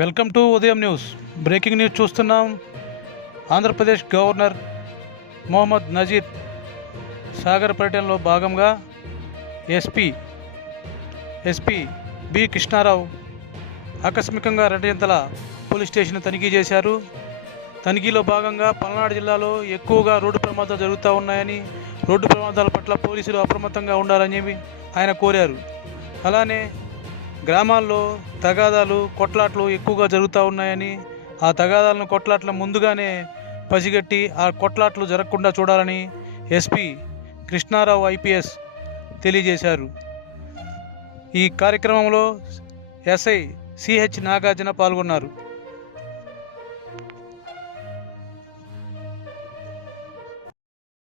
Welcome to Udayam news. Breaking news చూస్తున్నాం. Andhra Pradesh governor Mohammed Nazeer Sagar పర్యటనలో భాగంగా ఎస్పీ ఎస్పీ బి కృష్ణారావు ఆకస్మికంగా రెండంతల పోలీస్ స్టేషన్ తనిఖీ చేశారు. తనిఖీలో భాగంగా పల్నాడు జిల్లాలో ఎక్కువగా రోడ్డు ప్రమాదాలు జరుగుతూ ఉన్నాయని రోడ్డు ప్రమాదాల పట్ల పోలీసులు అప్రమత్తంగా ఉండాలని చెప్పి ఆయన కోరారు. అలానే గ్రామాల్లో తగాదాలు కొట్లాట్లు ఎక్కువగా జరుగుతూ ఉన్నాయని ఆ తగాదాలను కొట్లాట్ల ముందుగానే పసిగట్టి ఆ కొట్లాట్లు జరగకుండా చూడాలని ఎస్పీ కృష్ణారావు ఐపీఎస్ తెలియజేశారు. ఈ కార్యక్రమంలో ఎస్ఐ సిహెచ్ నాగార్జున పాల్గొన్నారు.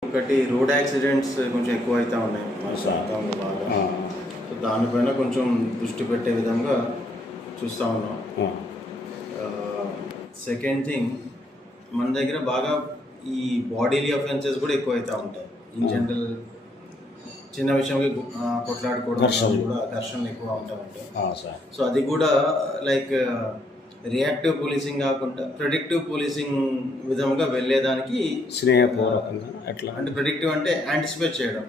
ఒకటి రోడ్ యాక్సిడెంట్స్ కొంచెం ఎక్కువ అవుతా ఉన్నాయి ప్రాంతంలో బాగా. దానిపైన కొంచెం దృష్టి పెట్టే విధంగా చూస్తూ ఉన్నాం. సెకండ్ థింగ్ మన దగ్గర బాగా ఈ బాడీలీ అఫెన్సెస్ కూడా ఎక్కువ అవుతూ ఉంటాయి ఇన్ జనరల్ చిన్న విషయంకి కొట్లాడుకోవడం. కూడా ఘర్షణలు ఎక్కువ ఉంటా ఉంటాయి. సో అది కూడా లైక్ రియాక్టివ్ పోలీసింగ్ కాకుండా ప్రిడిక్టివ్ పోలీసింగ్ విధంగా వెళ్ళేదానికి స్నేహపూర్వకంగా అట్లా. అంటే ప్రిడిక్టివ్ అంటే యాంటిసిపేట్ చేయడం.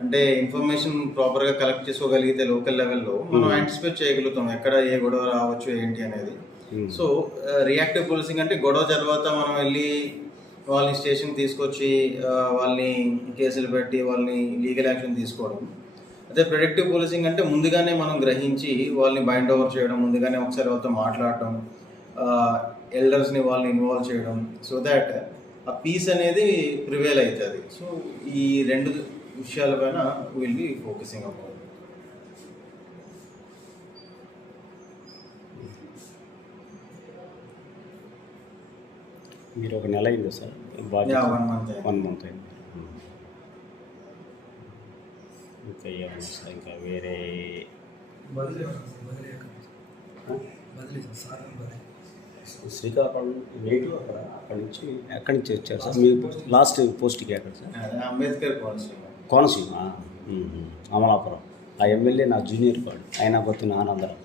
అంటే ఇన్ఫర్మేషన్ ప్రాపర్గా కలెక్ట్ చేసుకోగలిగితే లోకల్ లెవెల్లో మనం యాంటిసిపేట్ చేయగలుగుతాం ఎక్కడ ఏ గొడవ రావచ్చు ఏంటి అనేది. సో రియాక్టివ్ పోలీసింగ్ అంటే గొడవ తర్వాత మనం వెళ్ళి వాళ్ళని స్టేషన్ తీసుకొచ్చి ఆ, వాళ్ళని కేసులు పెట్టి వాళ్ళని లీగల్ యాక్షన్ తీసుకోవడం. అదే ప్రొడక్టివ్ పోలీసింగ్ అంటే ముందుగానే మనం గ్రహించి వాళ్ళని బైండ్ ఓవర్ చేయడం ముందుగానే ఒకసారి వాళ్ళతో మాట్లాడటం ఎల్డర్స్ని వాళ్ళని ఇన్వాల్వ్ చేయడం సో దాట్ ఆ పీస్ అనేది ప్రివేల్ అవుతుంది. సో ఈ రెండు విషయాలపైన విల్ బి ఫోకసింగ్ అవ్వాలి మీరు ఒక నెల అయింది సార్? month అయింది. వన్ మంత్ అయింది. ఇంకా ఏమన్నా సార్ ఇంకా వేరే బదిలీ బదిలీ బదిలీ సార్ బదిలీ శ్రీకాకుళం నేటివ్ అక్కడ అక్కడి నుంచి ఎక్కడి నుంచి వచ్చారు సార్. మీ లాస్ట్ పోస్ట్కి ఎక్కడ సార్? అంబేద్కర్ కోనసీమ. కోనసీమ. అమలాపురం. ఆ ఎమ్మెల్యే నా జూనియర్ వాడు ఆయన గొత్తిన ఆనందరావు